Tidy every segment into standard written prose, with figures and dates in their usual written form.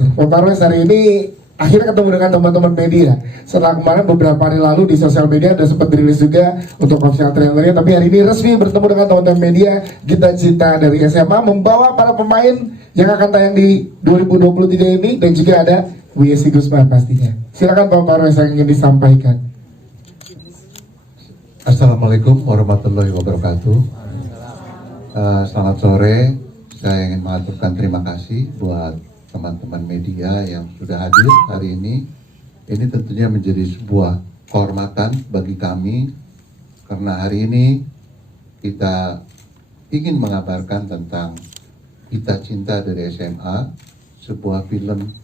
Pak Parwes, hari ini akhirnya ketemu dengan teman-teman media. Setelah kemarin beberapa hari lalu di sosial media ada sempat dirilis juga untuk official trailernya, tapi hari ini resmi bertemu dengan teman-teman media. Gita Cinta dari SMA membawa para pemain yang akan tayang di 2023 ini, dan juga ada W.S. Gusman pastinya. Silakan Pak Parwes yang ingin disampaikan. Assalamualaikum warahmatullahi wabarakatuh. Selamat sore. Saya ingin mengaturkan terima kasih buat teman-teman media yang sudah hadir hari ini. Ini tentunya menjadi sebuah kehormatan bagi kami karena hari ini kita ingin mengabarkan tentang Gita Cinta dari SMA, sebuah film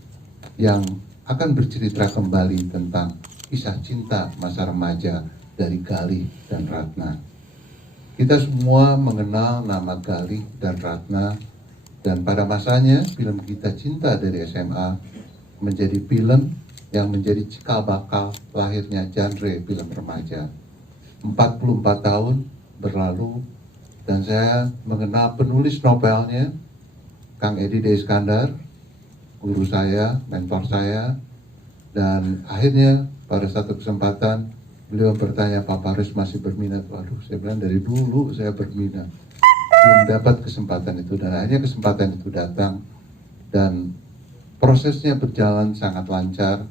yang akan bercerita kembali tentang kisah cinta masa remaja dari Galih dan Ratna. Kita semua mengenal nama Galih dan Ratna, dan pada masanya film Gita Cinta dari SMA menjadi film yang menjadi cikal bakal lahirnya genre film remaja. 44 tahun berlalu dan saya mengenal penulis novelnya, Kang Edi D. Iskandar, guru saya, mentor saya, dan akhirnya pada satu kesempatan beliau bertanya, Pak Parwes masih berminat? Waduh, saya bilang dari dulu saya berminat. Belum dapat kesempatan itu, dan akhirnya kesempatan itu datang. Dan prosesnya berjalan sangat lancar.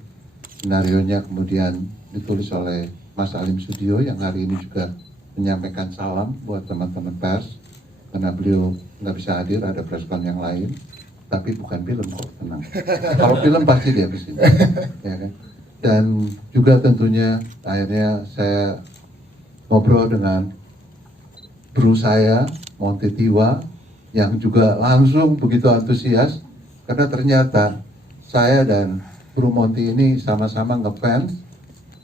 Senarionya kemudian ditulis oleh Mas Alim Sudio yang hari ini juga menyampaikan salam buat teman-teman pers. Karena beliau nggak bisa hadir, ada preskon yang lain. Tapi bukan film kok, tenang. Kalau film pasti dia di sini. Ya kan? Dan juga tentunya akhirnya saya ngobrol dengan guru saya, Monty Tiwa, yang juga langsung begitu antusias karena ternyata saya dan guru Monty ini sama-sama ngefans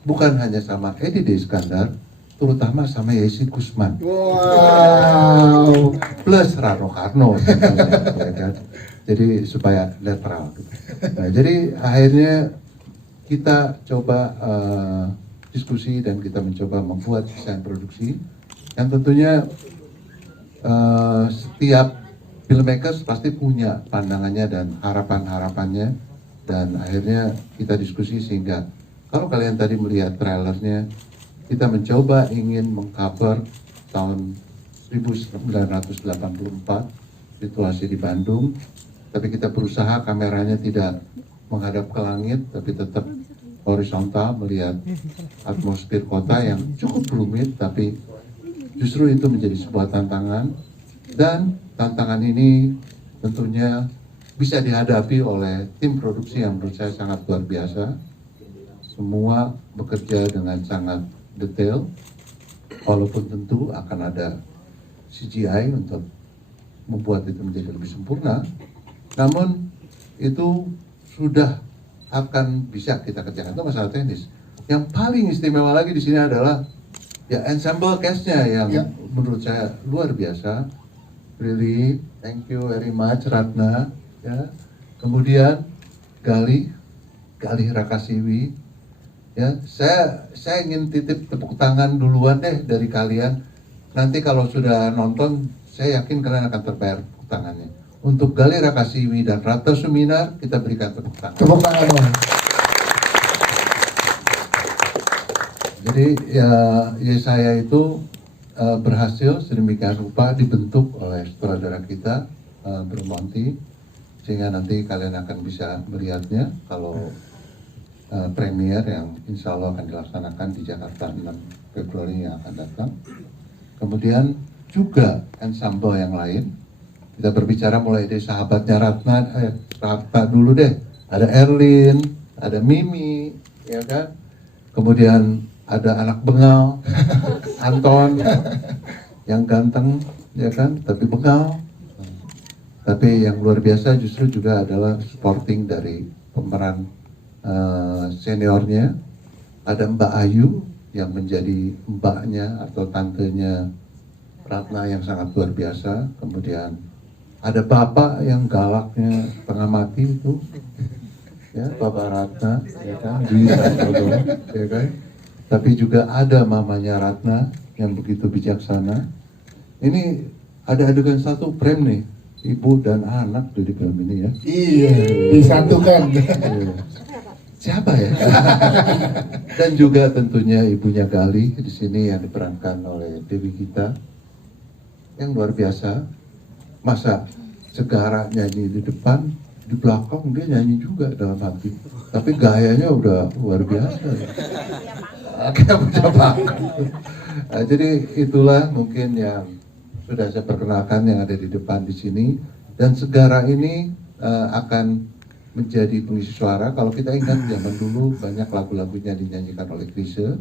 bukan hanya sama Edi D. Iskandar, terutama sama Yesid Gusman. Wow. Plus Rano Karno tentunya, ya kan? Jadi supaya netral. Nah, jadi akhirnya kita coba diskusi dan kita mencoba membuat desain produksi yang tentunya setiap filmmakers pasti punya pandangannya dan harapan-harapannya, dan akhirnya kita diskusi sehingga kalau kalian tadi melihat trailernya, kita mencoba ingin mengcover tahun 1984 situasi di Bandung, tapi kita berusaha kameranya tidak menghadap ke langit tapi tetap horizontal melihat atmosfer kota yang cukup rumit, tapi justru itu menjadi sebuah tantangan, dan tantangan ini tentunya bisa dihadapi oleh tim produksi yang menurut saya sangat luar biasa. Semua bekerja dengan sangat detail, walaupun tentu akan ada CGI untuk membuat itu menjadi lebih sempurna, namun itu sudah akan bisa kita kerjakan. Itu masalah teknis. Yang paling istimewa lagi di sini adalah ya ensemble cast-nya yang menurut saya luar biasa. Really, thank you very much Ratna. Ya. Kemudian Galih Rakasiwi. Ya, saya ingin titip tepuk tangan duluan deh dari kalian. Nanti kalau sudah nonton, saya yakin kalian akan terbayar tepuk tangannya. Untuk Galih Rakasiwi dan Ratna Suminar, kita berikan tepuk tangan. Tepuk tangan dong. Jadi ya saya itu berhasil sedemikian rupa dibentuk oleh sutradara kita, Bro Monty, sehingga nanti kalian akan bisa melihatnya kalau premier yang insya Allah akan dilaksanakan di Jakarta 6 Februari yang akan datang. Kemudian juga ensemble yang lain. Kita berbicara mulai dari sahabatnya Ratna dulu deh. Ada Erlin, ada Mimi, ya kan? Kemudian ada anak bengal, Anton, yang ganteng, ya kan? Tapi bengal. Tapi yang luar biasa justru juga adalah supporting dari pemeran seniornya. Ada Mbak Ayu yang menjadi mbaknya atau tantenya Ratna yang sangat luar biasa. Kemudian ada bapak yang galaknya setengah mati itu, ya Bapak Ratna, ya kan, ya kan. Tapi juga ada mamanya Ratna yang begitu bijaksana. Ini ada adegan satu frame nih, ibu dan anak tuh di film ini ya. Iya, disatukan. Iya. Siapa ya? Dan juga tentunya ibunya Gali di sini yang diperankan oleh Dewi Gita yang luar biasa. Masa Segara nyanyi di depan, di belakang dia nyanyi juga dalam hati. Tapi gayanya udah luar biasa. Kayak punya bakat. Nah, jadi itulah mungkin yang sudah saya perkenalkan yang ada di depan di sini. Dan Segara ini akan menjadi pengisi suara. Kalau kita ingat zaman dulu banyak lagu-lagunya dinyanyikan oleh Chrisye.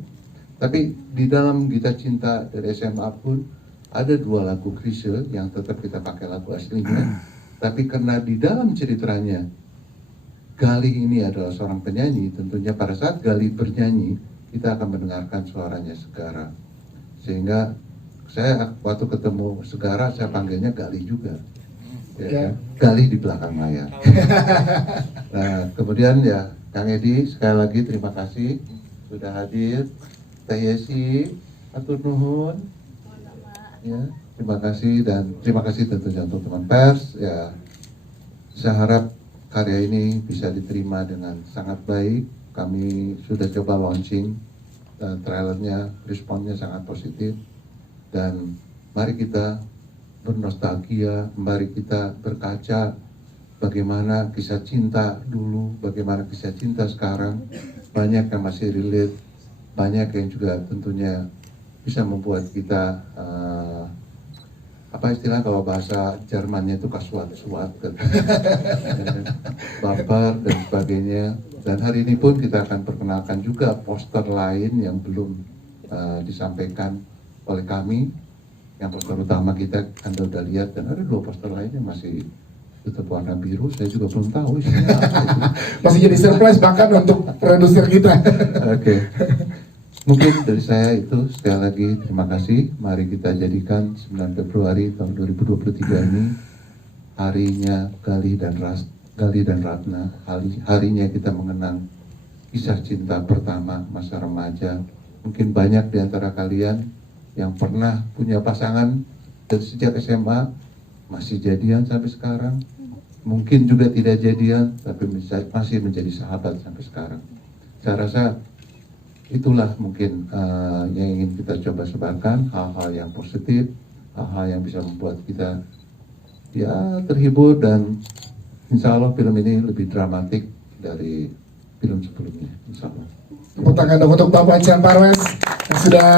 Tapi di dalam Gita Cinta dari SMA pun ada 2 lagu Chrisye yang tetap kita pakai lagu aslinya. Tapi karena di dalam ceritanya Gali ini adalah seorang penyanyi, tentunya pada saat Gali bernyanyi kita akan mendengarkan suaranya Segara. Sehingga saya waktu ketemu Segara saya panggilnya Gali juga. Ya, Gali di belakang layar. Nah, kemudian ya Kang Edi sekali lagi terima kasih sudah hadir. Teh Yesi, atur nuhun. Ya, terima kasih dan terima kasih tentunya untuk teman pers. Ya, saya harap karya ini bisa diterima dengan sangat baik. Kami sudah coba launching dan trailernya responnya sangat positif dan mari kita bernostalgia, mari kita berkaca bagaimana kisah cinta dulu, bagaimana kisah cinta sekarang. Banyak yang masih relate, banyak yang juga tentunya bisa membuat kita apa istilah kalau bahasa Jermannya itu kasuat-suat gitu. Baper dan sebagainya. Dan hari ini pun kita akan perkenalkan juga poster lain yang belum disampaikan oleh kami. Yang poster utama kita Anda udah lihat dan ada 2 poster lainnya masih tetap warna biru. Saya juga belum tahu isinya apa itu. Masih jadi surprise bahkan untuk produser kita. Oke. Mungkin dari saya itu sekali lagi terima kasih. Mari kita jadikan 9 Februari tahun 2023 ini harinya Gali dan Ratna, harinya kita mengenang kisah cinta pertama masa remaja. Mungkin banyak di antara kalian yang pernah punya pasangan dari sejak SMA masih jadian sampai sekarang, mungkin juga tidak jadian tapi masih menjadi sahabat sampai sekarang. Saya rasa itulah mungkin yang ingin kita coba sebarkan, hal-hal yang positif, hal-hal yang bisa membuat kita ya terhibur dan insya Allah film ini lebih dramatik dari film sebelumnya, insya Allah. Tepuk tangan dong untuk Bapak Jan Parwes yang sudah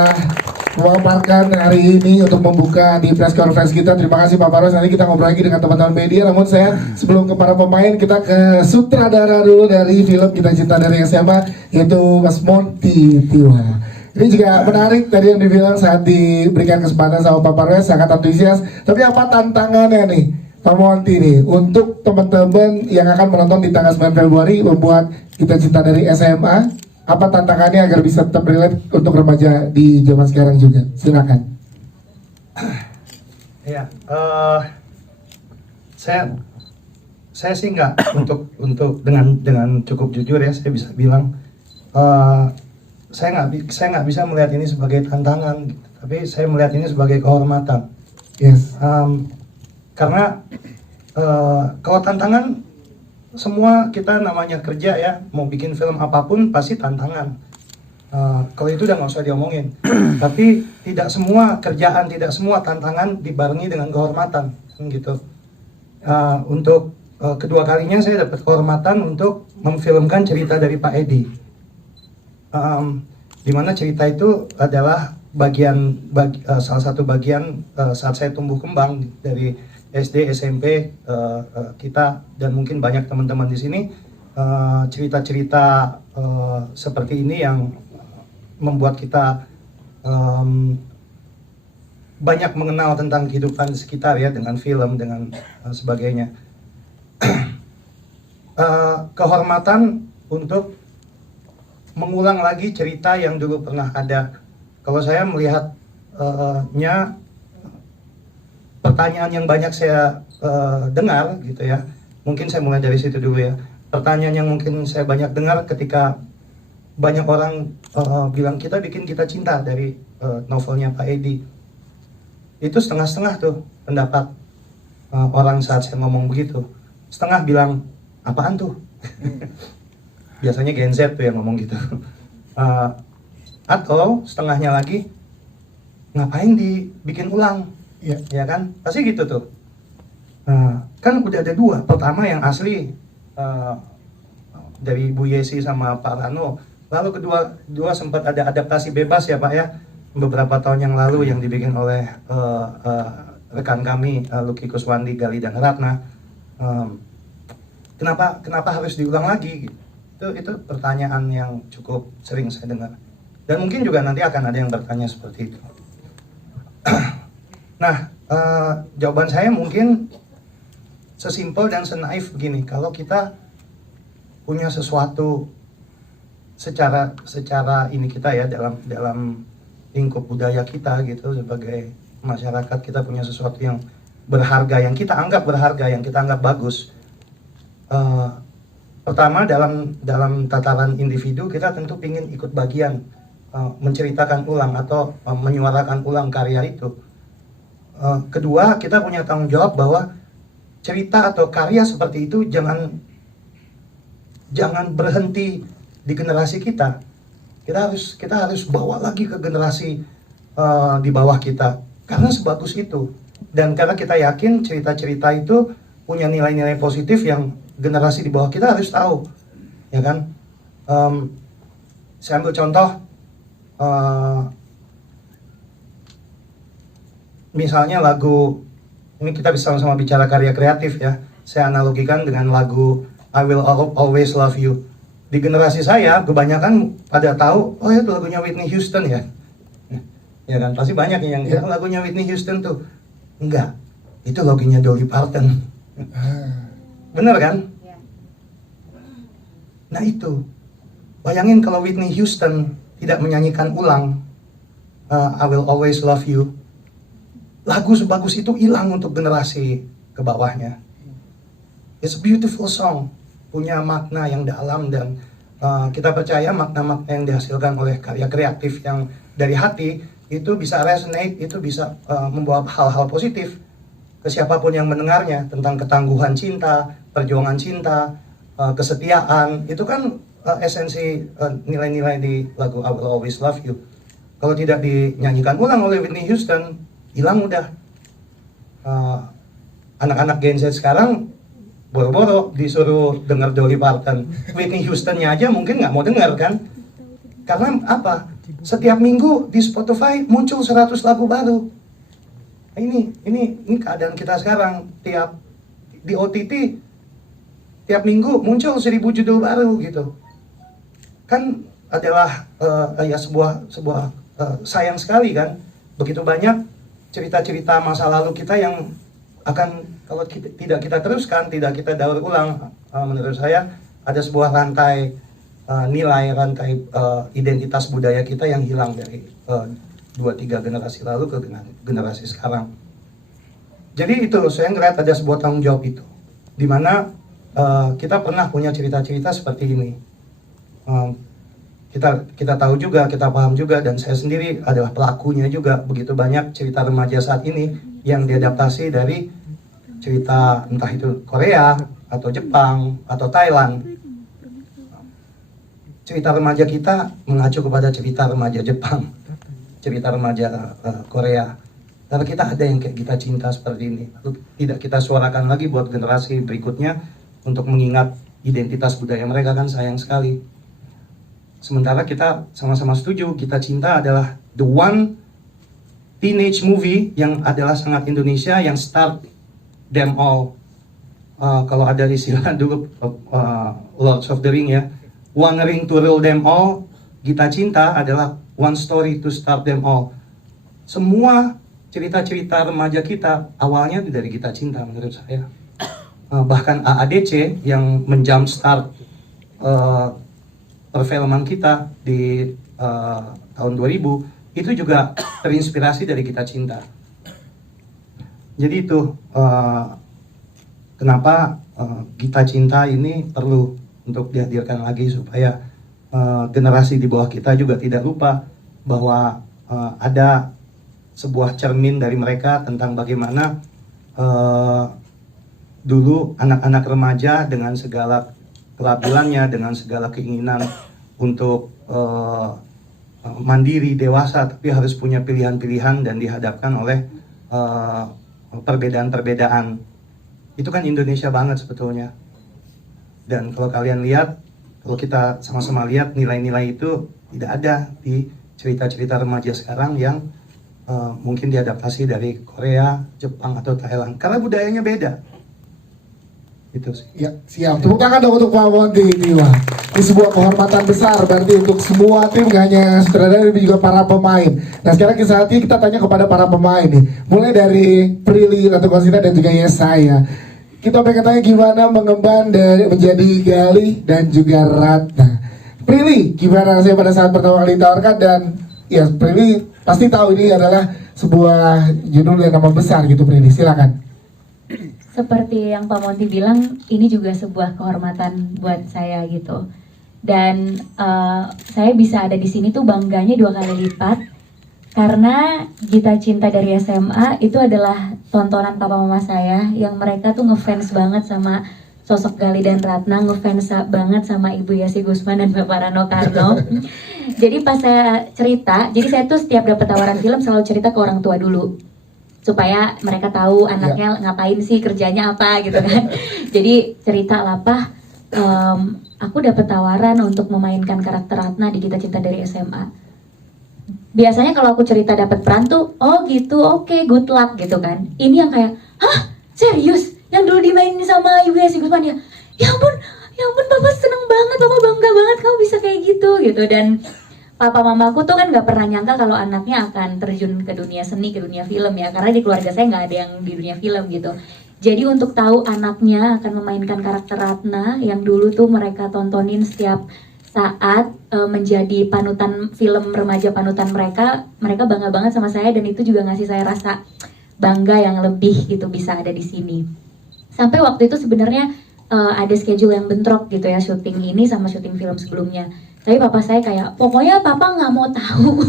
memaparkan hari ini untuk membuka di press conference kita. Terima kasih Pak Parwes. Nanti kita ngobrol lagi dengan teman-teman media. Namun saya sebelum ke para pemain, kita ke sutradara dulu dari film Gita Cinta dari SMA, yaitu Mas Monty Tiwa. Ini juga menarik tadi yang dibilang saat diberikan kesempatan sama Pak Parwes, sangat antusias. Tapi apa tantangannya nih Pak Monty nih untuk teman-teman yang akan menonton di tanggal 9 Februari membuat Gita Cinta dari SMA? Apa tantangannya agar bisa tetap relate untuk remaja di zaman sekarang juga? Silakan. Ya, saya sih nggak untuk dengan cukup jujur ya, saya bisa bilang saya nggak bisa melihat ini sebagai tantangan, tapi saya melihat ini sebagai kehormatan. Yes. Karena kalau tantangan, semua kita namanya kerja ya, mau bikin film apapun pasti tantangan. Kalau itu udah nggak usah diomongin. Tapi tidak semua kerjaan, tidak semua tantangan dibarengi dengan kehormatan, gitu. Untuk kedua kalinya saya dapat kehormatan untuk memfilmkan cerita dari Pak Edi. Dimana cerita itu adalah salah satu bagian saat saya tumbuh kembang dari SD, SMP kita dan mungkin banyak teman-teman di sini, cerita-cerita seperti ini yang membuat kita banyak mengenal tentang kehidupan sekitar ya, dengan film, dengan sebagainya. Kehormatan untuk mengulang lagi cerita yang dulu pernah ada. Kalau saya melihatnya, pertanyaan yang banyak saya dengar gitu ya, mungkin saya mulai dari situ dulu ya. Pertanyaan yang mungkin saya banyak dengar ketika banyak orang bilang kita bikin Gita Cinta dari novelnya Pak Edi, itu setengah-setengah tuh pendapat. orang saat saya ngomong begitu. Setengah bilang, apaan tuh? Biasanya Gen Z tuh yang ngomong gitu. Atau setengahnya lagi, ngapain dibikin ulang? Iya. Ya kan? Pasti gitu tuh. Kan udah ada dua. Pertama yang asli dari Bu Yesi sama Pak Rano. Lalu kedua sempat ada adaptasi bebas ya Pak ya. Beberapa tahun yang lalu yang dibikin oleh rekan kami Lucky Kuswandi, Gali dan Ratna. Kenapa harus diulang lagi? Itu pertanyaan yang cukup sering saya dengar. Dan mungkin juga nanti akan ada yang bertanya seperti itu. Nah, jawaban saya mungkin sesimpel dan senaif begini. Kalau kita punya sesuatu secara ini kita ya dalam lingkup budaya kita gitu, sebagai masyarakat kita punya sesuatu yang berharga, yang kita anggap berharga, yang kita anggap bagus. Pertama dalam tataran individu kita tentu ingin ikut bagian menceritakan ulang atau menyuarakan ulang karya itu. Kedua, kita punya tanggung jawab bahwa cerita atau karya seperti itu jangan berhenti di generasi kita. Kita harus bawa lagi ke generasi di bawah kita, karena sebagus itu. Dan karena kita yakin cerita-cerita itu punya nilai-nilai positif yang generasi di bawah kita harus tahu, ya kan? Saya ambil contoh, misalnya lagu ini, kita bisa sama-sama bicara karya kreatif ya. Saya analogikan dengan lagu I Will Always Love You. Di generasi saya kebanyakan pada tahu, oh itu lagunya Whitney Houston ya. Ya kan, pasti banyak yang lagunya Whitney Houston tuh. Enggak, itu lagunya Dolly Parton. Bener kan? Nah itu, bayangin kalau Whitney Houston tidak menyanyikan ulang I Will Always Love You, lagu sebagus itu hilang untuk generasi ke bawahnya. It's a beautiful song, punya makna yang dalam, dan kita percaya makna-makna yang dihasilkan oleh karya kreatif yang dari hati itu bisa resonate, itu bisa membawa hal-hal positif ke siapapun yang mendengarnya, tentang ketangguhan cinta, perjuangan cinta, kesetiaan. Itu kan esensi nilai-nilai di lagu I Will Always Love You. Kalau tidak dinyanyikan ulang oleh Whitney Houston, hilang udah. Anak-anak Gen Z sekarang boro-boro disuruh dengar Dolly Parton, Whitney Houstonnya aja mungkin nggak mau dengar kan? Karena apa? Setiap minggu di Spotify muncul 100 lagu baru. Ini keadaan kita sekarang. Tiap di OTT tiap minggu muncul 1000 judul baru gitu. Kan adalah ya sebuah sayang sekali kan. Begitu banyak cerita-cerita masa lalu kita yang akan, kalau tidak kita teruskan, tidak kita daur ulang, menurut saya ada sebuah rantai nilai, rantai identitas budaya kita yang hilang dari 2-3 generasi lalu ke generasi sekarang. Jadi itu, saya ngeliat ada sebuah tanggung jawab itu, dimana kita pernah punya cerita-cerita seperti ini. Kita tahu juga, kita paham juga, dan saya sendiri adalah pelakunya juga. Begitu banyak cerita remaja saat ini yang diadaptasi dari cerita entah itu Korea atau Jepang atau Thailand. Cerita remaja kita mengacu kepada cerita remaja Jepang, cerita remaja Korea. Karena kita ada yang kayak kita cinta seperti ini, lalu tidak kita suarakan lagi buat generasi berikutnya untuk mengingat identitas budaya mereka, kan sayang sekali. Sementara kita sama-sama setuju, kita cinta adalah the one teenage movie yang adalah sangat Indonesia, yang start them all. Kalau ada istilah dulu Lords of the Ring ya, one ring to rule them all. Kita cinta adalah one story to start them all. Semua cerita-cerita remaja kita awalnya dari kita cinta, menurut saya. Bahkan AADC yang menjumpstart perfilman kita di tahun 2000 itu juga terinspirasi dari kita cinta. Jadi itu kenapa kita cinta ini perlu untuk dihadirkan lagi, supaya generasi di bawah kita juga tidak lupa bahwa ada sebuah cermin dari mereka tentang bagaimana dulu anak-anak remaja dengan segala kelabilannya, dengan segala keinginan untuk mandiri, dewasa, tapi harus punya pilihan-pilihan dan dihadapkan oleh perbedaan-perbedaan. Itu kan Indonesia banget sebetulnya. Dan kalau kalian lihat, kalau kita sama-sama lihat, nilai-nilai itu tidak ada di cerita-cerita remaja sekarang yang mungkin diadaptasi dari Korea, Jepang, atau Thailand. Karena budayanya beda. Itu sih. Ya, siap. Tepuk tangan dong untuk Pak Monty ini, Wah. Ini sebuah kehormatan besar berarti untuk semua tim, gak hanya sutradara tapi juga para pemain. Nah, sekarang saatnya kita tanya kepada para pemain nih. Mulai dari Prilly, Ratu Konsina, dan juga Yesaya. Kita pengen tanya gimana mengemban dari menjadi Gali dan juga Ratna. Prilly, gimana rasanya pada saat pertama kali ditawarkan? Dan ya, Prilly pasti tahu ini adalah sebuah judul yang nama besar gitu, Prilly. Silakan. Seperti yang Pak Monty bilang, ini juga sebuah kehormatan buat saya gitu. Dan saya bisa ada di sini tuh bangganya 2 kali lipat. Karena Gita Cinta dari SMA itu adalah tontonan papa mama saya yang mereka tuh ngefans banget sama sosok Gali dan Ratna, ngefans banget sama Ibu Yasi Gusman dan Bapak Rano Karno. Jadi pas saya cerita, jadi saya tuh setiap dapat tawaran film selalu cerita ke orang tua dulu, supaya mereka tahu anaknya ngapain sih, kerjanya apa gitu kan. Jadi cerita lah, Pak, aku dapat tawaran untuk memainkan karakter Ratna di Gita Cinta dari SMA. Biasanya kalau aku cerita dapat peran tuh, oh gitu, oke, good luck gitu kan. Ini yang kayak, hah, serius? Yang dulu dimainin sama Ibu Yasi Gusman ya? Ya ampun, Papa seneng banget, Papa bangga banget kamu bisa kayak gitu. Dan papa mamaku tuh kan gak pernah nyangka kalau anaknya akan terjun ke dunia seni, ke dunia film ya. Karena di keluarga saya gak ada yang di dunia film gitu. Jadi untuk tahu anaknya akan memainkan karakter Ratna yang dulu tuh mereka tontonin setiap saat menjadi panutan film remaja panutan mereka bangga banget sama saya, dan itu juga ngasih saya rasa bangga yang lebih gitu bisa ada di sini. Sampai waktu itu sebenarnya ada schedule yang bentrok gitu ya, syuting ini sama syuting film sebelumnya. Tapi papa saya kayak, pokoknya papa nggak mau tahu.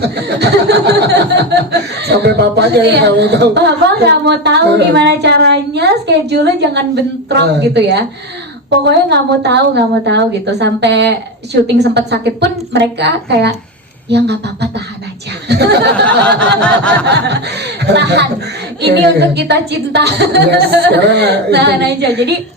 Sampai papanya yang nggak mau tahu. Papa nggak mau tahu gimana caranya, schedule-nya jangan bentrok gitu ya. Pokoknya nggak mau tahu gitu. Sampai syuting sempat sakit pun mereka kayak, ya nggak apa-apa, tahan aja. Tahan. Ini untuk kita cinta. Tahan aja. Jadi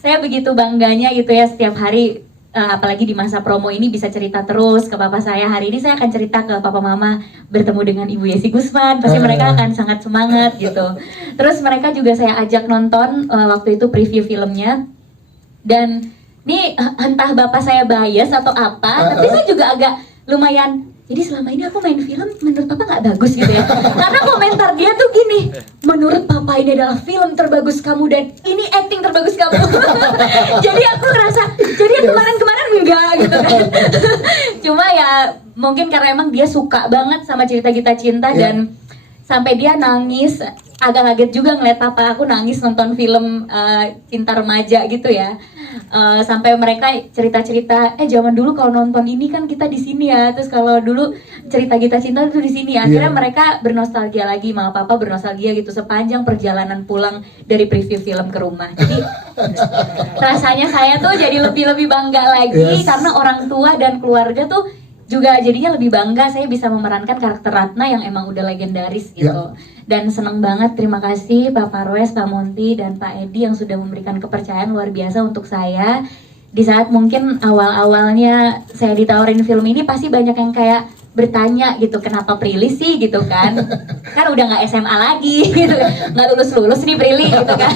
saya begitu bangganya gitu ya setiap hari. Apalagi di masa promo ini bisa cerita terus ke papa saya. Hari ini saya akan cerita ke papa mama bertemu dengan Ibu Yesi Gusman. Pasti mereka akan sangat semangat gitu. Terus mereka juga saya ajak nonton waktu itu preview filmnya. Dan ini entah bapak saya bias atau apa, tapi saya juga agak lumayan, jadi selama ini aku main film menurut papa nggak bagus gitu ya. Karena komentar dia tuh gini, menurut papa ini adalah film terbagus kamu dan ini acting terbagus kamu. Jadi aku ngerasa, jadi kemarin-kemarin enggak gitu kan. Cuma ya mungkin karena emang dia suka banget sama cerita Gita Cinta dan sampai dia nangis. Agak kaget juga ngeliat papa aku nangis nonton film cinta remaja gitu ya. Sampai mereka cerita-cerita, zaman dulu kalau nonton ini kan kita di sini ya. Terus kalau dulu cerita Gita Cinta itu di sini. Akhirnya mereka bernostalgia lagi, mama papa bernostalgia gitu sepanjang perjalanan pulang dari preview film ke rumah. Jadi rasanya saya tuh jadi lebih bangga lagi karena orang tua dan keluarga tuh juga jadinya lebih bangga saya bisa memerankan karakter Ratna yang emang udah legendaris gitu. Dan seneng banget, terima kasih Pak Parwes, Pak Monty, dan Pak Edi yang sudah memberikan kepercayaan luar biasa untuk saya. Di saat mungkin awal-awalnya saya ditawarin film ini pasti banyak yang kayak bertanya gitu, kenapa Prilly sih gitu kan. Kan udah gak SMA lagi gitu, gak lulus-lulus nih Prilly gitu kan.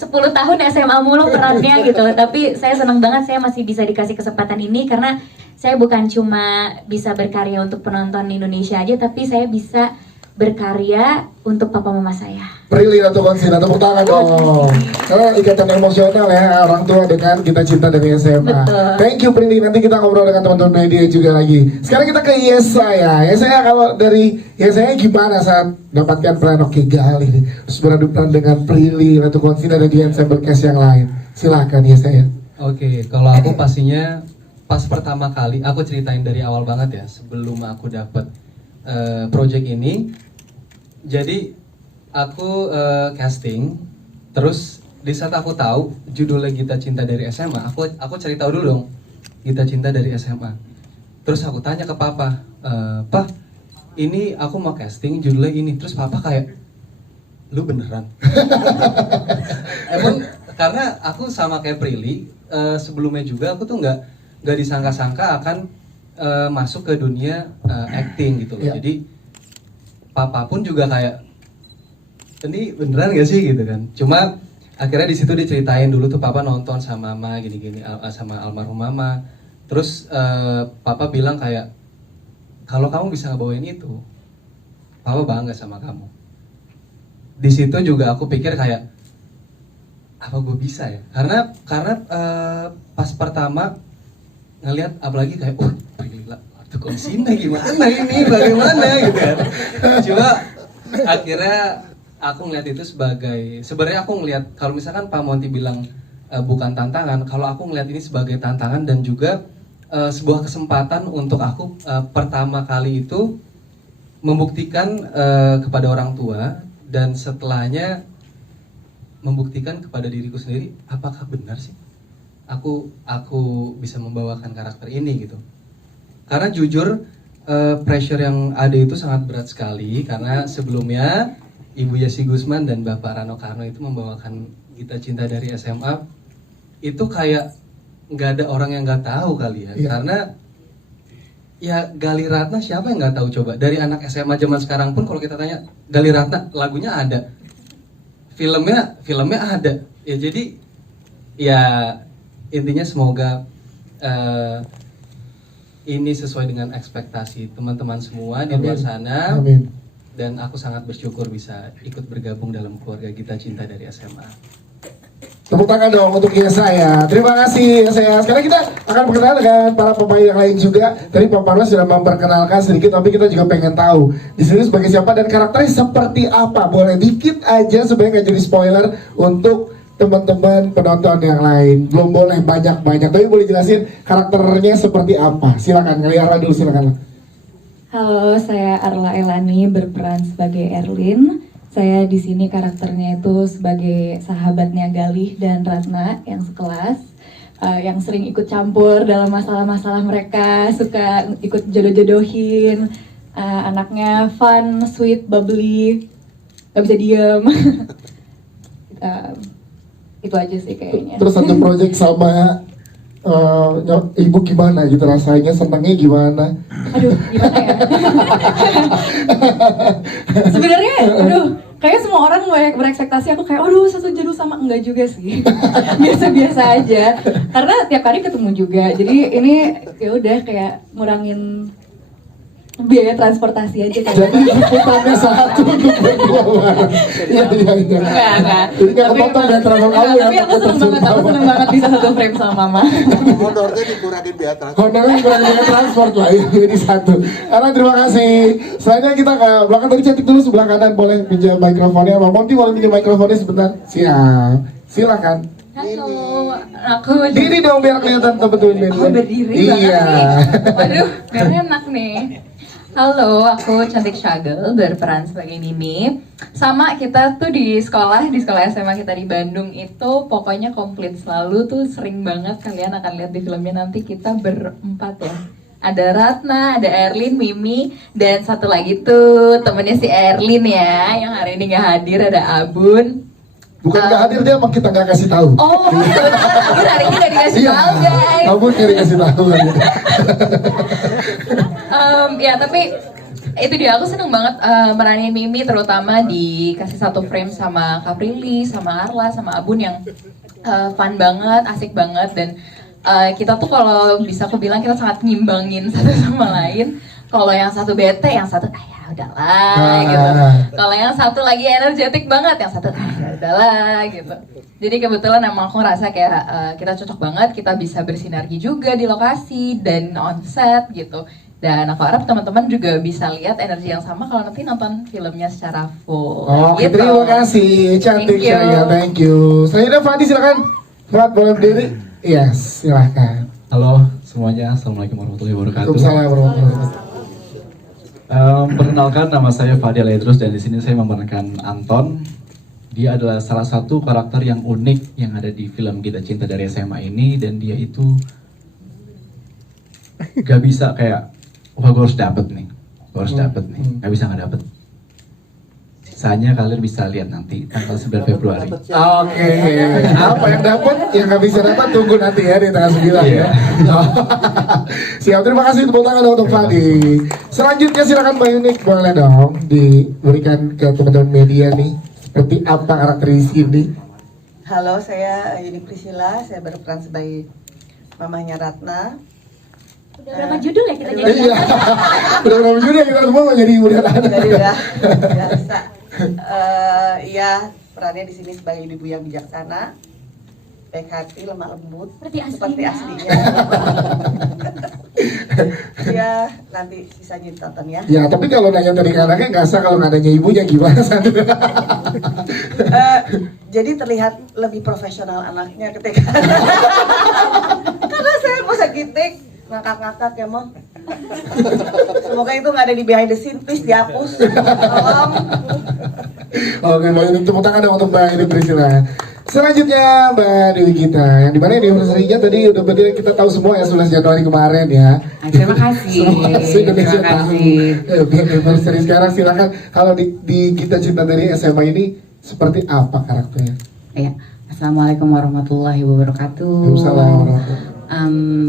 10 tahun SMA mulu perannya gitu. Tapi saya seneng banget saya masih bisa dikasih kesempatan ini karena saya bukan cuma bisa berkarya untuk penonton Indonesia aja, tapi saya bisa berkarya untuk papa mama saya. Prilly Ratu Konsina, tepuk tangan dong. Karena ikatan emosional ya orang tua dengan Gita Cinta dari SMA. Betul. Thank you Prilly, nanti kita ngobrol dengan teman-teman media juga lagi. Sekarang kita ke Yesaya. Yesaya, kalau dari Yesaya gimana saat dapatkan peran Oke Gali nih? Terus beradu peran dengan Prilly Ratu Konsina dan juga ensemble cast yang lain. Silakan Yesaya. Oke, kalau aku pastinya pas pertama kali aku ceritain dari awal banget ya, sebelum aku dapat project ini. Jadi aku casting, terus di saat aku tahu judulnya Gita Cinta dari SMA, aku cari tahu dulu dong Gita Cinta dari SMA. Terus aku tanya ke papa, "Pak, ini aku mau casting judulnya ini." Terus papa kayak, "Lu beneran?" Emang karena aku sama kayak Prilly, sebelumnya juga aku tuh nggak disangka-sangka akan masuk ke dunia acting gitu loh. Yeah. Jadi papa pun juga kayak, "Ini beneran gak sih?" gitu kan. Cuma akhirnya di situ diceritain dulu tuh papa nonton sama mama gini-gini, sama almarhum mama. Terus papa bilang kayak, "Kalau kamu bisa ngebawain itu, papa bangga sama kamu." Di situ juga aku pikir kayak, apa gue bisa ya? Karena pas pertama ngelihat, apalagi kayak, gila, waktu kok sini gimana ini, bagaimana gitu kan. Cuma akhirnya aku ngeliat itu sebagai, sebenarnya aku ngeliat kalau misalkan Pak Monty bilang bukan tantangan, kalau aku ngeliat ini sebagai tantangan dan juga sebuah kesempatan untuk aku pertama kali itu membuktikan kepada orang tua, dan setelahnya membuktikan kepada diriku sendiri, apakah benar sih aku bisa membawakan karakter ini gitu. Karena jujur pressure yang ada itu sangat berat sekali, karena sebelumnya Ibu Yesi Gusman dan Bapak Rano Karno itu membawakan Gita Cinta dari SMA, itu kayak nggak ada orang yang nggak tahu kali ya. Iya. Karena ya Gali Ratna siapa yang nggak tahu coba, dari anak SMA zaman sekarang pun kalau kita tanya Gali Ratna, lagunya ada, filmnya ada ya. Jadi ya intinya semoga ini sesuai dengan ekspektasi teman-teman semua di luar sana. Amin. Dan aku sangat bersyukur bisa ikut bergabung dalam keluarga Gita Cinta dari SMA. Tepuk tangan dong untuk Yesa ya. Terima kasih Yesa. Sekarang kita akan berkenalan dengan para pemain yang lain juga. Tadi Pak Parwas sudah memperkenalkan sedikit, tapi kita juga pengen tahu di sini sebagai siapa dan karakternya seperti apa. Boleh dikit aja supaya nggak jadi spoiler untuk teman-teman penonton yang lain. Belum boleh banyak-banyak, tapi boleh jelasin karakternya seperti apa. Silakan, Arla dulu silakan. Halo, saya Arla Elani berperan sebagai Erlin. Saya di sini karakternya itu sebagai sahabatnya Galih dan Ratna yang sekelas, yang sering ikut campur dalam masalah-masalah mereka, suka ikut jodoh-jodohin, anaknya fun, sweet, bubbly, gak bisa diem. Itu aja sih kayaknya. Terus satu project sama ibu gimana gitu rasanya, senangnya gimana? Aduh, gimana ya? Sebenarnya, kayak semua orang berekspektasi aku kayak, aduh satu jadul sama, enggak juga sih. Biasa-biasa aja. Karena tiap hari ketemu juga. Jadi ini ya udah kayak ngurangin biaya transportasi aja kan. Jadi liputannya satu untuk berdua orang. Iya. Enggak. Jadi nggak kepotong dari travel kamu ya. Tapi aku seneng banget bisa satu frame sama mama. Honornya dikurangin biaya transport. Honornya kurang dengan transport lah, ini satu. Karena terima kasih. Selanjutnya kita ke belakang, tadi cantik dulu sebelah kanan, boleh pinjam mikrofonnya. Bang Monty boleh pinjam mikrofonnya sebentar. Siap. Silakan. Halo, aku Diri dong biar kelihatan teman-teman. Oh, berdiri Iya. banget nih. Waduh, gak enak nih. Halo, aku Cantik Syagel, berperan sebagai Mimi. Sama kita tuh di sekolah SMA kita di Bandung itu pokoknya komplit selalu tuh, sering banget kalian akan lihat di filmnya nanti kita berempat ya. Ada Ratna, ada Erlin, Mimi, dan satu lagi tuh temennya si Erlin ya, yang hari ini gak hadir, ada Abun. Bukan nggak hadir, dia emang kita nggak kasih tahu. Oh, kebetulan Abun hari ini gak dikasih Iya. tahu guys. Abun nggak dikasih tahu. Ya tapi itu dia, aku seneng banget meranin Mimi, terutama dikasih satu frame sama Kaprili, sama Arla, sama Abun yang fun banget, asik banget, dan kita tuh kalau bisa aku bilang kita sangat ngimbangin satu sama lain. Kalau yang satu bete, yang satu ya udahlah gitu. Kalau yang satu lagi energetik banget, yang satu ya udahlah gitu. Jadi kebetulan emang aku ngerasa kayak kita cocok banget, kita bisa bersinergi juga di lokasi dan on set gitu. Dan aku harap teman-teman juga bisa lihat energi yang sama kalau nanti nonton filmnya secara full. Oke, gitu. terima kasih. Cantik Thank you. Syahya, thank you. Selanjutnya Fadi silakan. Fad boleh berdiri? Yes, silakan. Halo semuanya, Assalamualaikum warahmatullahi wabarakatuh. Waalaikumsalam warahmatullahi wabarakatuh. Perkenalkan, nama saya Fadil Edrus dan di sini saya memerankan Anton. Dia adalah salah satu karakter yang unik yang ada di film Kita Cinta Dari SMA ini, dan dia itu gak bisa kayak, wah gue harus dapet nih, gak bisa gak dapet. Sisanya kalian bisa lihat nanti tanggal 9 Februari. Oke, apa yang dapat, yang nggak bisa dapat tunggu nanti ya di tanggal 9 ya. Siap, terima kasih tepuk tangan untuk Fadi. Selanjutnya silakan Mbak Yunik, boleh dong diberikan ke teman-teman media nih seperti apa karakter di sini. Halo, saya Yunik Priscilla, saya berperan sebagai mamahnya Ratna. Udah berapa judul ya kita jadi? Iya, udah berapa judul kita semua mau jadi ibu dan anak. Jadi udah biasa. Iya, perannya di sini sebagai ibu yang bijaksana, baik hati, lemah lembut, seperti aslinya. Ya, nanti sisanya ditonton ya. Ya, tapi kalau nanya tadi ke anaknya nggak sah kalau nggak nanya ibunya gimana San? Jadi terlihat lebih profesional anaknya ketika karena saya positif ngakak-ngakak ya Mom. Semoga itu nggak ada di behind the scene, please dihapus. Tolong. Oke, Mbak Yunik, tepuk tangan dong untuk Mbak Yunik Priscilla. Selanjutnya Mbak Dewi Gita, yang dimana anniversary-nya tadi udah berarti kita tahu semua ya 11 Januari kemarin ya. Terima kasih. Indonesia Terima tahu. kasih. Anniversary sekarang silakan kalau di Kita Cinta Dari SMA ini seperti apa karakternya? Ya, Assalamualaikum warahmatullahi wabarakatuh. Waalaikumsalam warahmatullahi.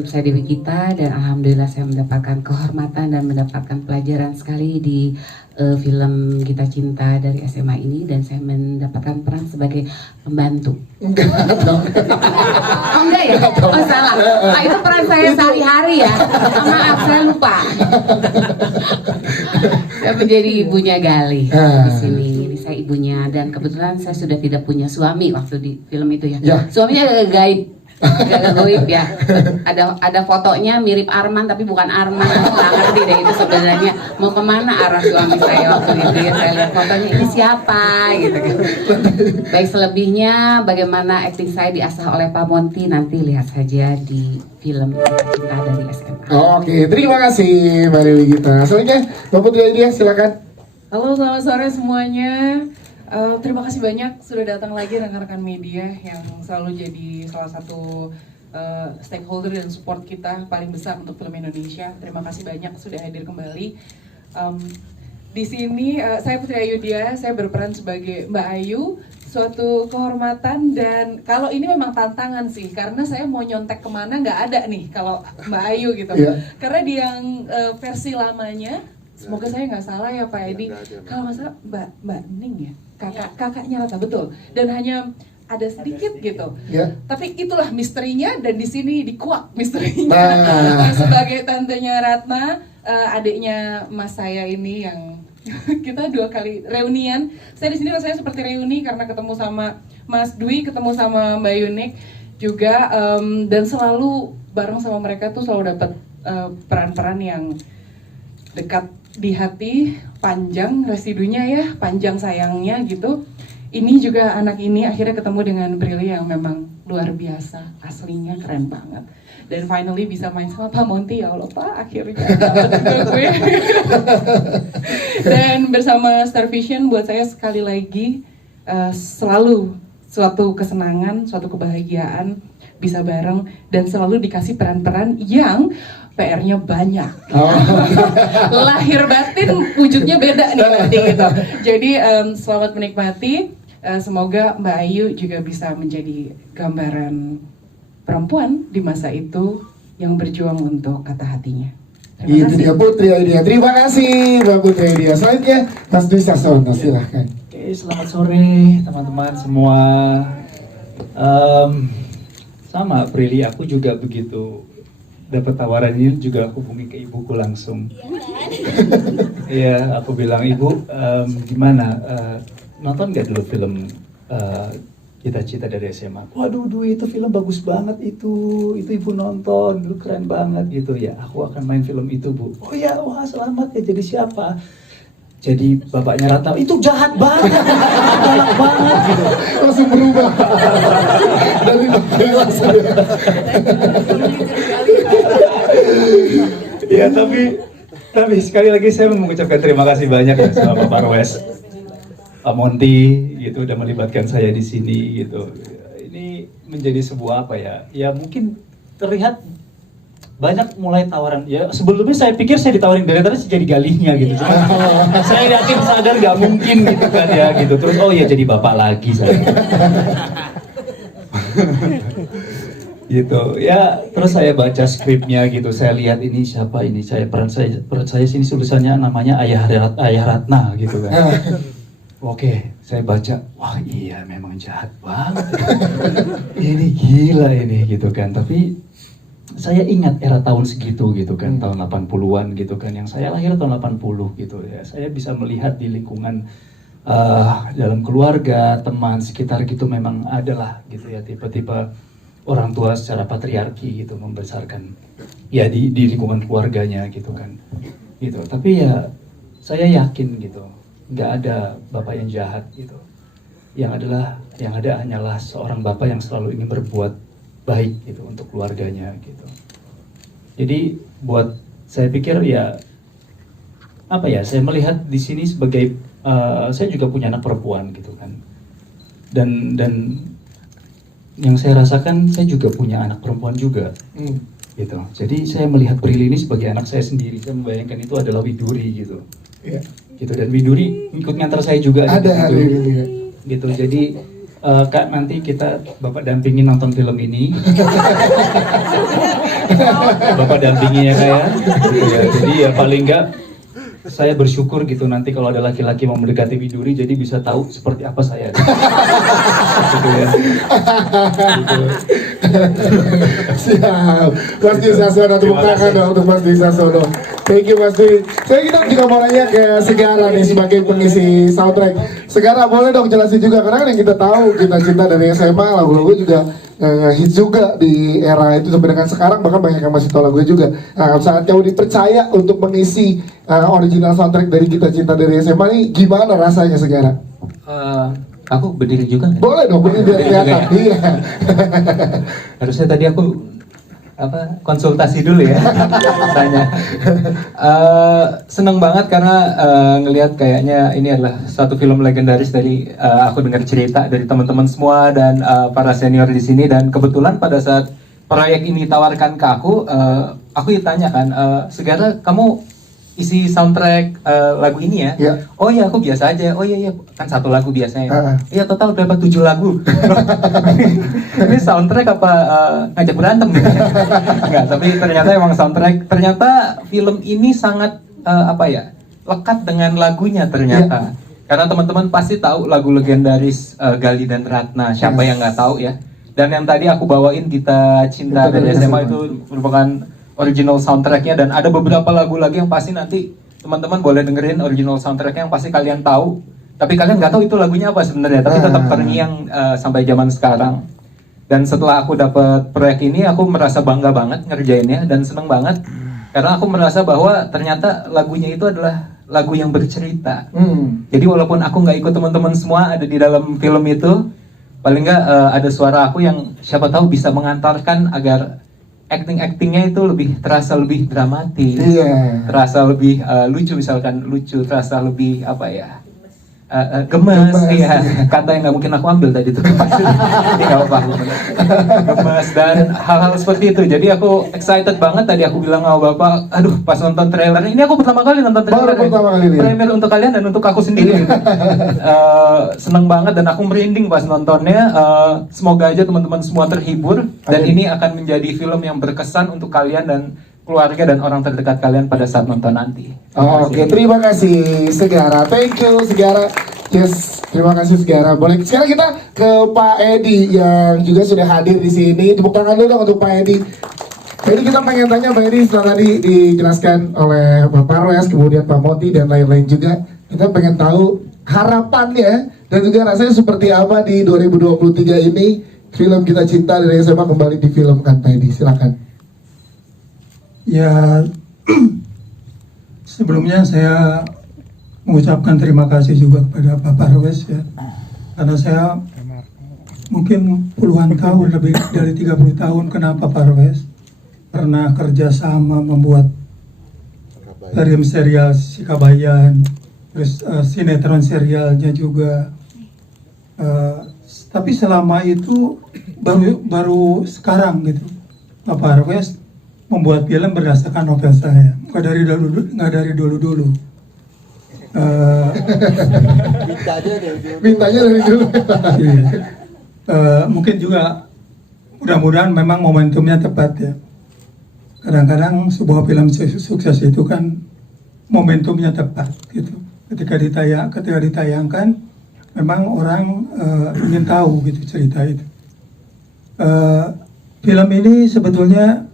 Saya Dewi Gita dan alhamdulillah saya mendapatkan kehormatan dan mendapatkan pelajaran sekali di film Kita Cinta Dari SMA ini, dan saya mendapatkan peran sebagai pembantu. Enggak dong. Oh enggak ya? Oh salah. Itu peran saya sehari-hari ya. Maaf, saya lupa. Saya menjadi ibunya Galih di sini. Ini saya ibunya, dan kebetulan saya sudah tidak punya suami waktu di film itu ya. Suaminya agak gaib. Gak goib ya. Ada fotonya mirip Arman tapi bukan Arman. Nggak ngerti deh itu sebenarnya mau kemana arah suami saya waktu itu ya. Saya lihat fotonya, ini siapa gitu kan. Baik, selebihnya bagaimana akting saya diasah oleh Pak Monty nanti lihat saja di film Cinta Dari SMA. Oke, terima kasih Mbak Dewi Gita. Selanjutnya Mbak Putri Aidia, silakan. Halo, selamat sore semuanya. Terima kasih banyak sudah datang lagi rekan-rekan media yang selalu jadi salah satu stakeholder dan support kita paling besar untuk film Indonesia. Terima kasih banyak sudah hadir kembali. Di sini saya Putri Ayudia, saya berperan sebagai Mbak Ayu. Suatu kehormatan, dan kalau ini memang tantangan sih, karena saya mau nyontek kemana nggak ada nih kalau Mbak Ayu gitu. Karena di yang versi lamanya, semoga saya nggak salah ya Pak Edi, kalau nggak salah Mbak Ning ya, kakaknya Ratna, betul, dan hanya ada sedikit gitu. Tapi itulah misterinya, dan di sini dikuak misterinya. Sebagai tantenya Ratna, adiknya mas saya ini yang kita 2 kali reunian. Saya di sini rasanya seperti reuni karena ketemu sama Mas Dwi, ketemu sama Mbak Yunik juga, dan selalu bareng sama mereka tuh selalu dapat peran-peran yang dekat di hati, panjang residunya ya, panjang sayangnya gitu. Ini juga anak ini akhirnya ketemu dengan Prilly yang memang luar biasa, aslinya keren banget. Dan finally bisa main sama Pak Monty, ya Allah Pak, akhirnya dapet juga gue. Dan bersama Star Vision buat saya sekali lagi selalu suatu kesenangan, suatu kebahagiaan bisa bareng, dan selalu dikasih peran-peran yang PR-nya banyak. Lahir batin wujudnya beda nih nanti gitu. Jadi selamat menikmati. Semoga Mbak Ayu juga bisa menjadi gambaran perempuan di masa itu yang berjuang untuk kata hatinya. Itu dia Putri Aidia. Terima kasih Mbak Putri Aidia. Selanjutnya Mas Dwi Sasono, silahkan. Oke, selamat sore teman-teman semua. Sama Prilly, aku juga begitu dapat tawaran ini juga hubungi ke ibuku langsung. Iya, aku bilang, Ibu, gimana? Nonton gak dulu film Kita Cinta Dari SMA? Waduh, itu film bagus banget itu Ibu nonton, dulu keren banget gitu ya. Aku akan main film itu, Bu. Oh ya, wah selamat ya, jadi siapa? Jadi bapaknya Ratna, itu jahat banget, galak banget gitu. Langsung berubah. Dari langsung. Ya tapi sekali lagi saya mengucapkan terima kasih banyak ya sama Pak Roes, Pak Monty gitu udah melibatkan saya di sini gitu. Ini menjadi sebuah apa ya? Ya mungkin terlihat banyak mulai tawaran. Ya sebelumnya saya pikir saya ditawarin dari tadi jadi galihnya gitu. Cuma saya yakin sadar nggak mungkin gitu kan ya gitu. Terus oh ya jadi bapak lagi saya. Gitu ya, terus saya baca skripnya gitu, saya lihat ini siapa ini, peran saya sini tulisannya namanya Ayah Ratna gitu kan. Oke, saya baca, wah iya memang jahat banget. Ini gila ini gitu kan. Tapi saya ingat era tahun segitu gitu kan, tahun 80-an gitu kan, yang saya lahir tahun 80 gitu ya. Saya bisa melihat di lingkungan dalam keluarga, teman sekitar gitu memang adalah gitu ya, tipe-tipe orang tua secara patriarki gitu membesarkan ya di lingkungan keluarganya gitu kan gitu. Tapi ya saya yakin gitu nggak ada bapak yang jahat gitu, yang ada hanyalah seorang bapak yang selalu ingin berbuat baik gitu untuk keluarganya gitu. Jadi buat saya pikir ya apa ya, saya melihat di sini sebagai saya juga punya anak perempuan gitu kan, dan yang saya rasakan saya juga punya anak perempuan juga gitu. Jadi saya melihat Prilly ini sebagai anak saya sendiri. Saya membayangkan itu adalah Widuri gitu. Gitu, dan Widuri ikut ngantar saya juga ada gitu. hari ini ya. Gitu. Jadi Kak, nanti kita Bapak dampingi nonton film ini. Bapak dampingi ya Kak ya. Gitu ya. Jadi ya paling enggak saya bersyukur gitu nanti kalau ada laki-laki mau mendekati Widuri jadi bisa tahu seperti apa saya. Gitu ya. Gitu. Siap. Mas Dwi Sasono, tepuk tangan dong untuk Mas Dwi Sasono. Thank you Mas Dwi. Saya kita juga mau nanya ke Segara nih sebagai pengisi soundtrack. Segara boleh dong jelasin juga, karena kan yang kita tahu kita cinta dari SMA, lagu-lagu juga hits juga di era itu sampai dengan sekarang, bahkan banyak yang masih tahu lagunya juga. Nah, saat kamu dipercaya untuk mengisi original soundtrack dari Kita Cinta dari SMA ini gimana rasanya Segara? Aku berdiri juga nggak? Boleh dong, berdiri biar kelihatan. Iya. Harusnya tadi aku konsultasi dulu ya. Tanya. Seneng banget karena ngelihat kayaknya ini adalah satu film legendaris dari aku dengar cerita dari teman-teman semua dan para senior di sini, dan kebetulan pada saat proyek ini ditawarkan ke aku ditanya kan, Segara kamu isi soundtrack lagu ini ya? Oh iya aku biasa aja. Oh iya kan satu lagu biasanya. Iya total berapa 7 lagu. Ini soundtrack apa ngajak berantem gitu ya? Enggak, tapi ternyata emang soundtrack. Ternyata film ini sangat lekat dengan lagunya ternyata. Karena teman-teman pasti tahu lagu legendaris Gali dan Ratna. Siapa yang nggak tahu ya? Dan yang tadi aku bawain Kita Cinta dari SMA itu merupakan original soundtracknya, dan ada beberapa lagu lagi yang pasti nanti teman-teman boleh dengerin original soundtracknya yang pasti kalian tahu, tapi kalian nggak tahu itu lagunya apa sebenarnya, tapi tetap terngiang sampai zaman sekarang. Dan setelah aku dapat proyek ini, aku merasa bangga banget ngerjainnya dan seneng banget karena aku merasa bahwa ternyata lagunya itu adalah lagu yang bercerita. Jadi walaupun aku nggak ikut teman-teman semua ada di dalam film itu, paling nggak ada suara aku yang siapa tahu bisa mengantarkan agar actingnya itu terasa lebih dramatis, terasa lebih lucu, misalkan lucu, terasa lebih gemes, iya, kata yang nggak mungkin aku ambil tadi tuh, nggak apa-apa, gemes dan hal-hal seperti itu. Jadi aku excited banget tadi aku bilang sama bapak, aduh pas nonton trailernya, ini aku pertama kali nonton trailer, premier untuk kalian dan untuk aku sendiri. Seneng banget dan aku merinding pas nontonnya. Semoga aja teman-teman semua terhibur dan ini akan menjadi film yang berkesan untuk kalian dan keluarga dan orang terdekat kalian pada saat nonton nanti. Oke, terima kasih Segara. Thank you Segara. Yes, terima kasih Segara. Boleh sekarang kita ke Pak Edi yang juga sudah hadir di sini. Tepuk tangan dulu dong untuk Pak Edi. Jadi kita pengen tanya Pak Edi, setelah tadi dijelaskan oleh Bapak Royas, kemudian Pak Moti dan lain-lain juga, kita pengen tahu harapannya dan juga rasanya seperti apa di 2023 ini film Kita Cinta dari SMA kembali difilmkan. Pak Edi, silakan. Ya, sebelumnya saya mengucapkan terima kasih juga kepada Bapak Royes ya, karena saya mungkin puluhan tahun, lebih dari 30 tahun kenal Bapak Royes, pernah kerjasama membuat film serial Sikabayan, terus sinetron serialnya juga, Tapi selama itu baru sekarang gitu Pak Parwes membuat film berdasarkan novel saya, nggak dari dulu. Mintanya dari dulu. Iya. Mungkin juga mudah-mudahan memang momentumnya tepat ya. Kadang-kadang sebuah film sukses itu kan momentumnya tepat gitu. Ketika ditayangkan, memang orang ingin tahu gitu cerita itu. Film ini sebetulnya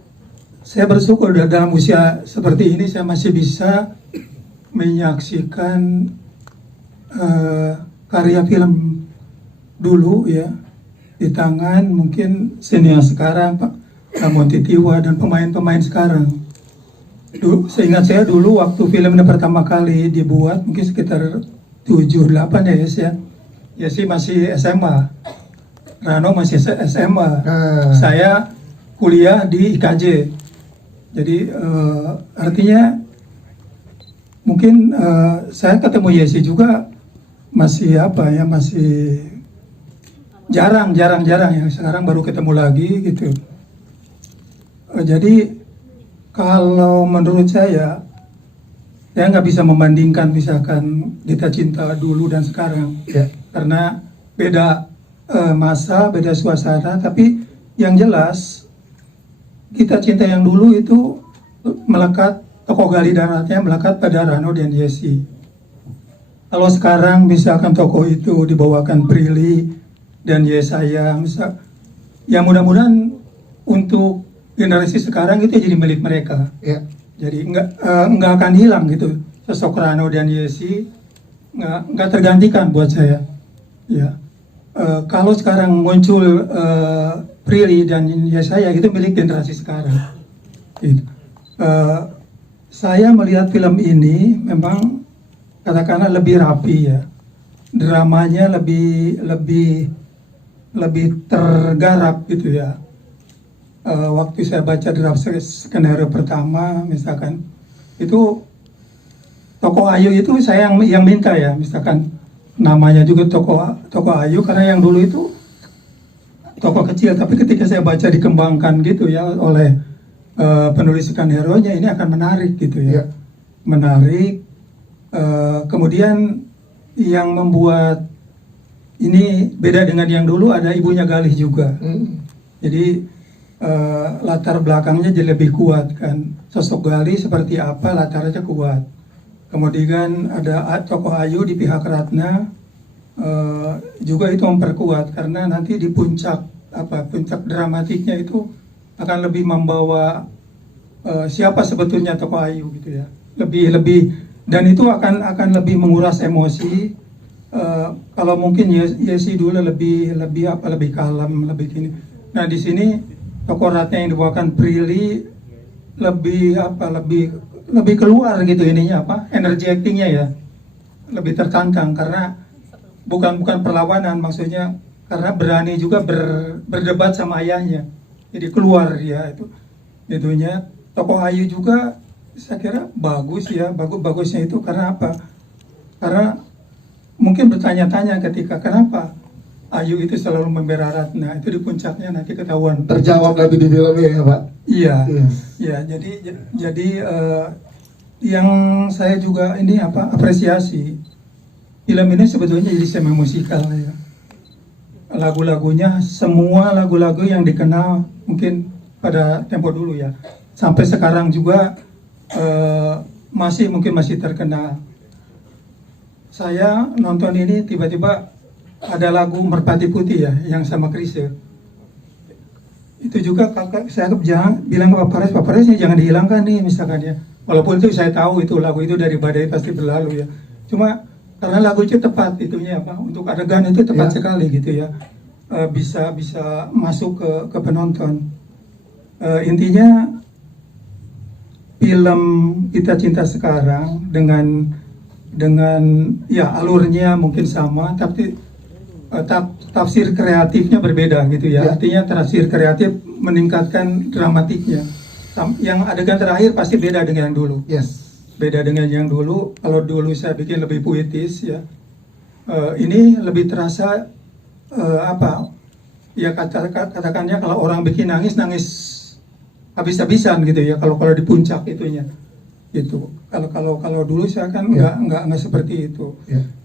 saya bersyukur dalam usia seperti ini saya masih bisa menyaksikan karya film dulu ya di tangan mungkin senior sekarang Pak Ramon Titiwa dan pemain-pemain sekarang. Seingat saya dulu waktu film ini pertama kali dibuat mungkin sekitar 7-8 ya. Ya sih masih SMA. Rano masih SMA. Saya kuliah di IKJ. Jadi artinya mungkin saya ketemu Yesi juga masih masih jarang ya. Sekarang baru ketemu lagi gitu. Jadi kalau menurut saya nggak bisa membandingkan misalkan Kita Cinta dulu dan sekarang ya, karena beda masa, beda suasana. Tapi yang jelas Kita Cinta yang dulu itu melekat, tokoh Gali Daratnya melekat pada Rano dan Yesi. Kalau sekarang misalkan tokoh itu dibawakan Prilly dan Yesaya, ya mudah-mudahan untuk generasi sekarang itu jadi milik mereka. Ya. Jadi nggak akan hilang gitu sosok Rano dan Yesi, nggak tergantikan buat saya. Ya. Kalau sekarang muncul Prilly dan Yesaya itu milik generasi sekarang. Gitu. Saya melihat film ini memang katakanlah lebih rapi ya, dramanya lebih tergarap gitu ya. Waktu saya baca draft skenario pertama misalkan itu tokoh Ayu itu saya yang minta ya, misalkan namanya juga tokoh Ayu karena yang dulu itu tokoh kecil, tapi ketika saya baca dikembangkan gitu ya oleh penulis skenario nya, ini akan menarik gitu ya. Menarik. Kemudian yang membuat ini beda dengan yang dulu ada ibunya Galih juga. Jadi latar belakangnya jadi lebih kuat kan. Sosok Galih seperti apa, latarnya kuat. Kemudian ada tokoh Ayu di pihak Ratna juga itu memperkuat karena nanti di puncak dramatiknya itu akan lebih membawa siapa sebetulnya tokoh Ayu gitu ya. Lebih dan itu akan lebih menguras emosi. Kalau mungkin Yesi dulu lebih kalem, lebih gini. Nah di sini tokoh Ratna yang dibawakan Prilly lebih keluar gitu ininya energi aktingnya ya, lebih tertantang karena bukan perlawanan, maksudnya karena berani juga berdebat sama ayahnya, jadi keluar ya itu itunya. Tokoh Ayu juga saya kira bagus ya, bagusnya itu karena apa? Karena mungkin bertanya-tanya ketika kenapa Ayu itu selalu membela Ratna, itu di puncaknya nanti ketahuan. Terjawab lagi di filmnya ya Pak? Iya, ya jadi yang saya juga ini apresiasi film ini sebetulnya jadi semi musikal ya. Lagu-lagunya semua lagu-lagu yang dikenal mungkin pada tempo dulu ya, sampai sekarang juga masih terkenal. Saya nonton ini tiba-tiba ada lagu Merpati Putih ya, yang sama Chrisye. Itu juga saya bilang ke Pak Pares jangan dihilangkan nih misalkan ya. Walaupun itu saya tahu itu lagu itu dari Badai Pasti Berlalu ya. Cuma karena lagu itu tepat itunya untuk adegan itu tepat sekali gitu ya. Bisa masuk ke penonton. Intinya film Kita Cinta Sekarang dengan ya alurnya mungkin sama, tapi tafsir kreatifnya berbeda gitu ya. Artinya tafsir kreatif meningkatkan dramatiknya. Yang adegan terakhir pasti beda dengan yang dulu. Beda dengan yang dulu. Kalau dulu saya bikin lebih puitis ya, ini lebih terasa katakannya kalau orang bikin nangis habis-habisan gitu ya, kalau di puncak itunya gitu. Kalau dulu saya kan nggak seperti itu.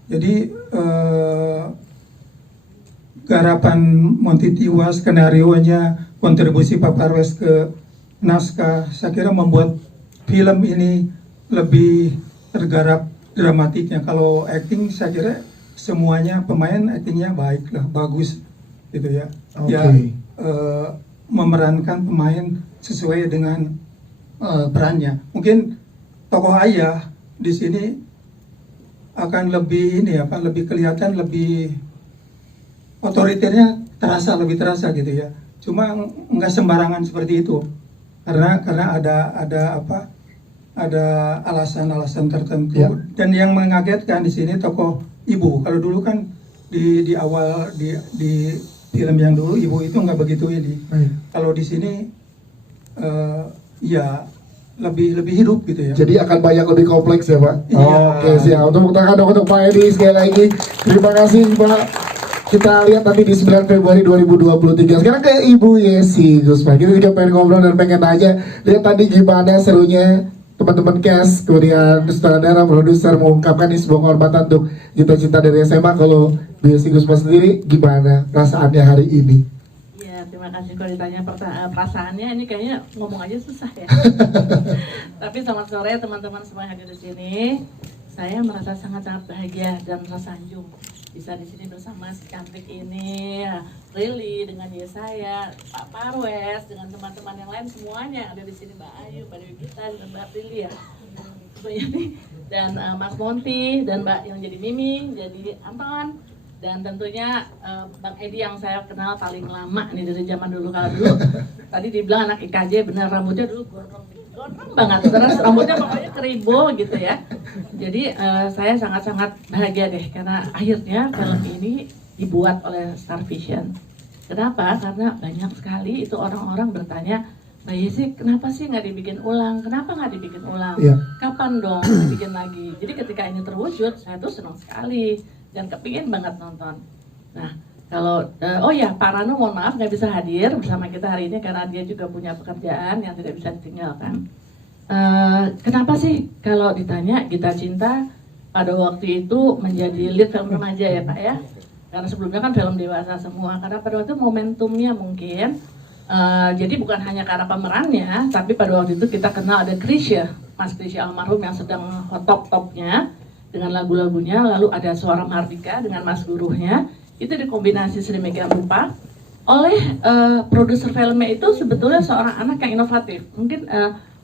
Jadi garapan Monty Tiwa, skenario-nya, kontribusi Pak Parwes ke naskah, saya kira membuat film ini lebih tergarap dramatiknya. Kalau acting saya kira semuanya pemain actingnya baik lah, bagus gitu ya. Ya memerankan pemain sesuai dengan perannya. Mungkin tokoh ayah di sini akan lebih lebih kelihatan, lebih otoriternya lebih terasa gitu ya. Cuma nggak sembarangan seperti itu, karena ada alasan-alasan tertentu. Dan yang mengagetkan di sini tokoh ibu. Kalau dulu kan di awal di film yang dulu ibu itu nggak begitu ini. Kalau di sini ya lebih hidup gitu ya. Jadi akan banyak lebih kompleks ya Pak. Oke, siap. Untuk tangan untuk Pak Edi sekali lagi. Terima kasih Pak. Kita lihat nanti di 9 Februari 2023. Sekarang ke Ibu Yesi Gusman. Kita juga pengen ngobrol dan pengen tanya, lihat tadi gimana serunya teman-teman cast, kemudian sutradara, produser mengungkapkan ini sebuah kehormatan untuk Cita-Cita dari SMA. Kalau Bu Yesi Gusman sendiri gimana perasaannya hari ini? Ya, terima kasih. Kalau ditanya perasaannya, ini kayaknya ngomong aja susah ya. Tapi selamat sore teman-teman semua yang hadir di sini. Saya merasa sangat-sangat bahagia dan tersanjung bisa di sini bersama si cantik ini, Lili dengan Yesaya, Pak Parwes dengan teman-teman yang lain semuanya ada di sini, Mbak Ayu, Mbak Dewi Gita, dan Mbak Lili ya, dan Mas Monty dan Mbak yang jadi Mimi, jadi Anton, dan tentunya Bang Edi yang saya kenal paling lama nih dari zaman dulu. Kalau dulu tadi dibilang anak IKJ, benar rambutnya dulu gondrong banget, terus rambutnya pokoknya keribo gitu ya. Jadi saya sangat-sangat bahagia deh karena akhirnya film ini dibuat oleh Star Vision. Kenapa? Karena banyak sekali itu orang-orang bertanya, Mbak Yesi kenapa sih nggak dibikin ulang? Kenapa nggak dibikin ulang? Kapan dong dibikin lagi? Jadi ketika ini terwujud, saya tuh senang sekali dan kepingin banget nonton. Nah, kalau Pak Rano mohon maaf nggak bisa hadir bersama kita hari ini karena dia juga punya pekerjaan yang tidak bisa ditinggalkan. Kenapa sih kalau ditanya Gita Cinta pada waktu itu menjadi lead film remaja ya Pak ya? Karena sebelumnya kan film dewasa semua. Karena pada waktu itu momentumnya mungkin jadi bukan hanya karena pemerannya, tapi pada waktu itu kita kenal ada Krisya, Mas Krisya almarhum yang sedang top-topnya dengan lagu-lagunya. Lalu ada Suara Mardika dengan Mas Guruhnya. Itu dikombinasi sedemikian rupa oleh produser filmnya itu sebetulnya seorang anak yang inovatif. Mungkin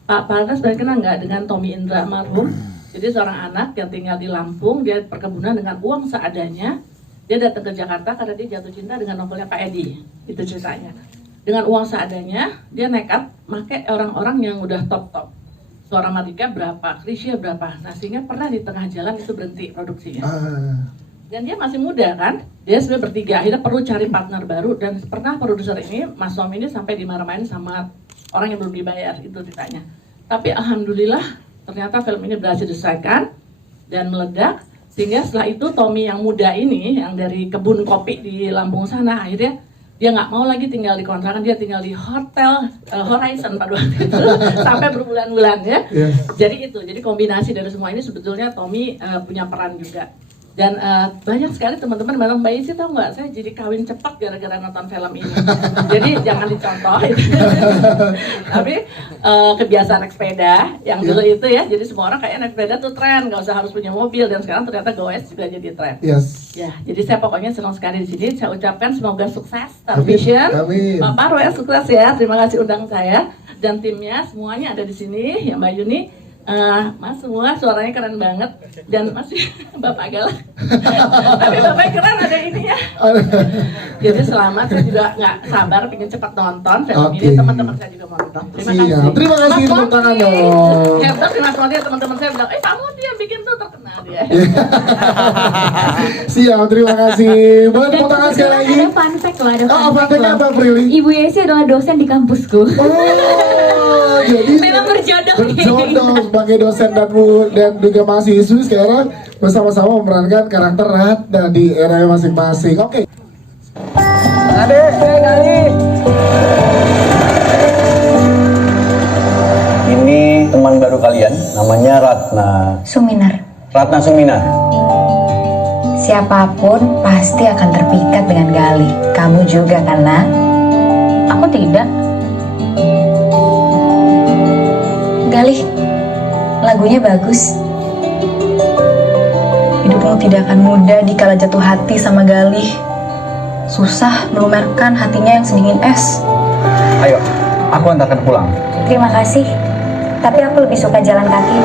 Pak Pardas banyak kenal nggak dengan Tommy Indra almarhum? Jadi seorang anak yang tinggal di Lampung, dia perkebunan dengan uang seadanya. Dia datang ke Jakarta karena dia jatuh cinta dengan novelnya Pak Edi. Itu ceritanya. Dengan uang seadanya, dia nekat pakai orang-orang yang udah top-top. Suara Mardika berapa, Krisya berapa. Nah sehingga pernah di tengah jalan itu berhenti produksinya. Dan dia masih muda kan, dia sebenarnya bertiga, akhirnya perlu cari partner baru. Dan pernah produser ini, Mas Tom ini sampai dimarah-marahin sama orang yang belum dibayar, itu ditanya. Tapi alhamdulillah ternyata film ini berhasil diselesaikan dan meledak. Sehingga setelah itu Tommy yang muda ini, yang dari kebun kopi di Lampung sana, akhirnya dia nggak mau lagi tinggal di kontrakan, dia tinggal di hotel Horizon pada waktu itu sampai berbulan-bulan ya. Jadi kombinasi dari semua ini sebetulnya Tommy punya peran juga. Dan banyak sekali teman-teman bilang, Mbak Yesi tahu nggak, saya jadi kawin cepat gara-gara nonton film ini. Jadi jangan dicontoh. Tapi kebiasaan naik sepeda yang dulu itu ya, jadi semua orang kayak naik sepeda tuh tren, nggak usah harus punya mobil. Dan sekarang ternyata goes juga jadi tren. Ya, jadi saya pokoknya senang sekali di sini. Saya ucapkan semoga sukses Star Vision. Pak Parwes sukses ya. Terima kasih undang saya dan timnya semuanya ada di sini. Ya Mbak Yuni. Mas semua suaranya keren banget dan masih Bapak galak tapi Bapak keren ada ini ya. Jadi selamat, saya juga nggak sabar pengen cepat nonton film ini, teman-teman saya juga mau nonton. Terima kasih tepuk tangan dong. Hebat sih Mas Monty, teman-teman saya bilang kamu dia bikin tuh terkenal dia. Siap, terima kasih. Boleh tepuk tangan sekali lagi. Ada fun fact loh, ada fun fact apa Prilly? Ibu Yesi adalah dosen di kampusku. Jadi memang berjodoh sebagai dosen dan juga mahasiswi sekarang bersama-sama memerankan karakter Ratna di era masing-masing. Oke. Adek, Gali. Ini teman baru kalian, namanya Ratna. Suminar. Ratna Suminar. Siapapun pasti akan terpikat dengan Gali. Kamu juga kan, Nak? Aku tidak. Gali, lagunya bagus. Hidupmu tidak akan mudah dikala jatuh hati sama Gali. Susah melumerkan hatinya yang sedingin es. Ayo, aku antarkan pulang. Terima kasih, tapi aku lebih suka jalan kaki.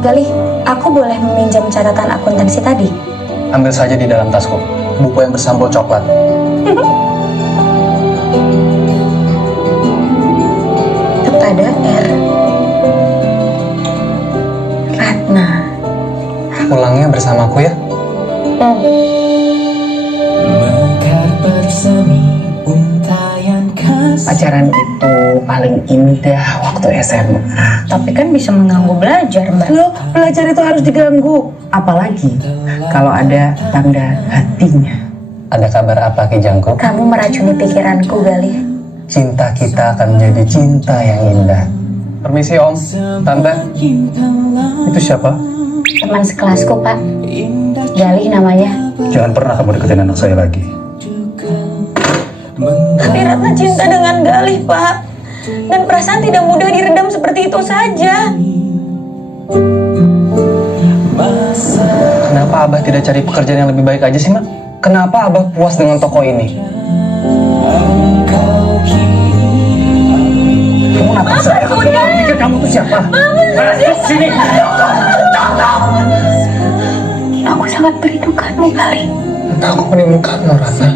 Gali, aku boleh meminjam catatan akuntansi tadi? Ambil saja di dalam tasku, buku yang bersampul coklat. Kepada R. Ratna. Pulangnya bersamaku ya. Pacaran itu paling indah waktu SMA. Tapi kan bisa mengganggu belajar, Mbak. Loh, belajar itu harus diganggu. Apalagi kalau ada tanda hatinya. Ada kabar apa Ki Jangkuk? Kamu meracuni pikiranku, Gali. Cinta kita akan menjadi cinta yang indah. Permisi Om, Tante. Itu siapa? Teman sekelasku, Pak. Gali namanya. Jangan pernah kamu deketin anak saya lagi. Tapi Ratna cinta dengan Gali, Pak. Dan perasaan tidak mudah diredam seperti itu saja. Kenapa Abah tidak cari pekerjaan yang lebih baik aja sih, Mak? Kenapa Abah puas dengan toko ini? Kamu kenapa saya? Kamu pikir kamu tuh siapa? Sini! Aku sangat merindukanmu, Gali. Entah aku merindukanmu, Ratna.